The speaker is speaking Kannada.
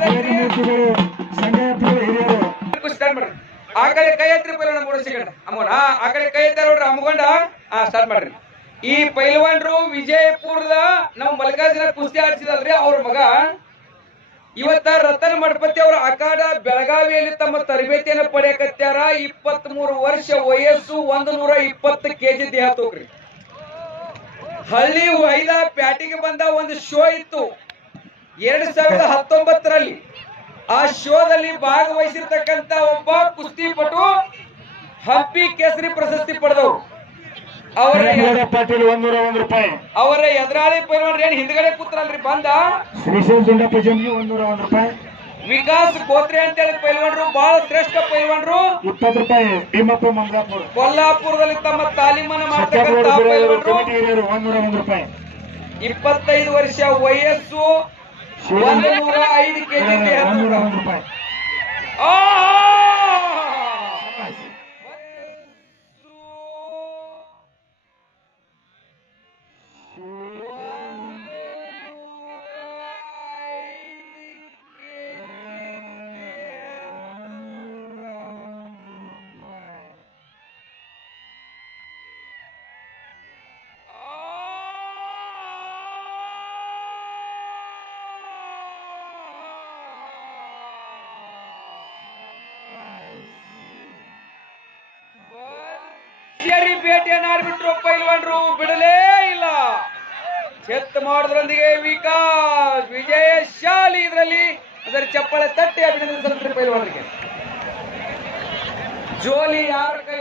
ಆ ಆಕಡೆ ಕೈ ಎತ್ತಿ ಪೈಲ್ವಾನ ಮೂರು ಸೆಕೆಂಡ್ ಅಮ್ಮನ ಆ ಕಡೆ ಕೈ ಎತ್ತಾರ ನೋಡ್ರಿ ಅಮ್ಮಗೊಂಡ. ಆ ಸ್ಟಾರ್ಟ್ ಮಾಡ್ರಿ. ಈ ಪೈಲ್ವಾನ್ರು ವಿಜಯಪುರದ ನಮ್ಮ ಮಲ್ಲಿಕಾರ್ಜುನ ಕುಸ್ತಿ ಆಡಿಸಿದಲ್ರಿ ಅವ್ರ ಮಗ. ಇವತ್ತ ರತನ್ ಮಠಪತಿ ಅವರ ಅಖಾಡ ಬೆಳಗಾವಿಯಲ್ಲಿ ತಮ್ಮ ತರಬೇತಿಯನ್ನು ಪಡೆಯಕತ್ಯಾರ. ಇಪ್ಪತ್ತ್ ಮೂರು ವರ್ಷ ವಯಸ್ಸು ಒಂದು ನೂರ ಇಪ್ಪತ್ತು ಕೆಜಿ ದೇಹ ತೋಕ್ರಿ. ಹಳ್ಳಿ ಒಯ್ದ ಪ್ಯಾಟಿಗೆ ಬಂದ ಒಂದು ಶೋ ಇತ್ತು. ಎರಡ್ ಸಾವಿರದ ಹತ್ತೊಂಬತ್ತರಲ್ಲಿ ಆ ಶೋದಲ್ಲಿ ಭಾಗವಹಿಸಿರ್ತಕ್ಕಂತ ಒಬ್ಬ ಕುಸ್ತಿಪಟು ಹಂಪಿ ಕೇಸರಿ ಪ್ರಶಸ್ತಿ ಪಡೆದವರು. ಅವರ ಪಾಟೀಲ್ ಒಂದೂರ ಒಂದು ರೂಪಾಯಿ. ಅವರ ಎದುರಾಳಿ ಪೈಲ್ವಾನ್ರು ಏನ್ ಹಿಂದ್ಗಡೆ ಕೂತ್ರಲ್ರಿ ಬಂದ? ಶ್ರೀಶೈಲ್ ದುಂಡಪ್ಪ ಅಂತ ಒಂದೂರ ಒಂದು ರೂಪಾಯಿ. ವಿಕಾಸ್ ಗೋತ್ರೆ ಅಂತೇಳಿ ಪೈಲ್ವಾನ್ರು ಬಹಳ ಶ್ರೇಷ್ಠ ಪೈಲ್ವಾನ್ರು ಇಪ್ಪತ್ತು ರೂಪಾಯಿ ಭೀಮಪ್ಪ ಕೊಲ್ಲಾಪುರದಲ್ಲಿ ತಮ್ಮ ತಾಲೀಮನ ಮಾಡ್ತಕ್ಕಂಥ ಪೈಲ್ವಾನ್ರು ಒಂದೂರ ಒಂದು ರೂಪಾಯಿ. ಇಪ್ಪತ್ತೈದು ವರ್ಷ ವಯಸ್ಸು ಒಂದು ನೂರ ಐದು ಕೆಜಿ ಒಂದೂರ. ಒಂದು ರೂಪಾಯಿ ಭೇಟಿಯನ್ನ ಆಡ್ಬಿಟ್ರು ಪೈಲ್ವಾನ್ರು, ಬಿಡಲೇ ಇಲ್ಲ. ಚೆತ್ ಮಾಡೋದ್ರೊಂದಿಗೆ ವಿಕಾಸ್ ವಿಜಯಶಾಲಿ ಇದರಲ್ಲಿ ಅದರ ಚಪ್ಪಳೆ ತಟ್ಟಿ ಅಭಿನಂದನೆ ಸಲ್ಲಿಸ್ರಿ ಪೈಲ್ವಾನ್ರಿಗೆ. ಜೋಲಿ ಯಾರ ಕೈ